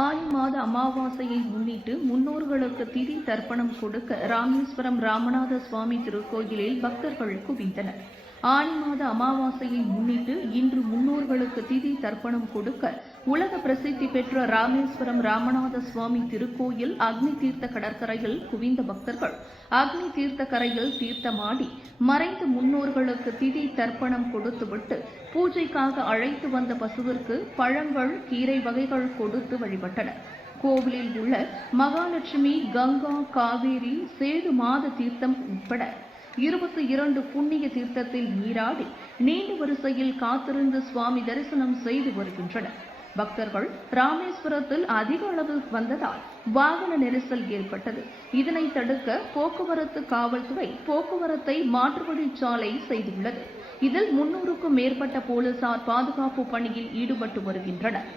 ஆனி மாத அமாவாசையை முன்னிட்டு முன்னோர்களுக்கு திதி தர்ப்பணம் கொடுக்க ராமேஸ்வரம் ராமநாத சுவாமி திருக்கோயிலில் பக்தர்கள் குவிந்தனர். ஆனி மாத அமாவாசையை முன்னிட்டு இன்று முன்னோர்களுக்கு திதி தர்ப்பணம் கொடுக்க உலக பிரசித்தி பெற்ற ராமேஸ்வரம் ராமநாத சுவாமி திருக்கோயில் அக்னி தீர்த்த கடற்கரையில் குவிந்த பக்தர்கள் அக்னி தீர்த்த கரையில் தீர்த்தமாடி மறைந்த முன்னோர்களுக்கு திதி தர்ப்பணம் கொடுத்துவிட்டு பூஜைக்காக அழைத்து வந்த பசுவிற்கு பழங்கள் கீரை வகைகள் கொடுத்து வழிபட்டனர். கோவிலில் உள்ள மகாலட்சுமி, கங்கா, காவேரி, சேது மாத தீர்த்தம் உட்பட 22 புண்ணிய தீர்த்தத்தில் நீராடி நீண்ட வரிசையில் காத்திருந்து சுவாமி தரிசனம் செய்து வருகின்றனர். பக்தர்கள் ராமேஸ்வரத்தில் அதிக அளவில் வந்ததால் வாகன நெரிசல் ஏற்பட்டது. இதனை தடுக்க போக்குவரத்து காவல்துறை போக்குவரத்தை மாற்றுவழிச்சாலை செய்துள்ளது. இதில் 300க்கும் மேற்பட்ட போலீசார் பாதுகாப்பு பணியில் ஈடுபட்டு வருகின்றனர்.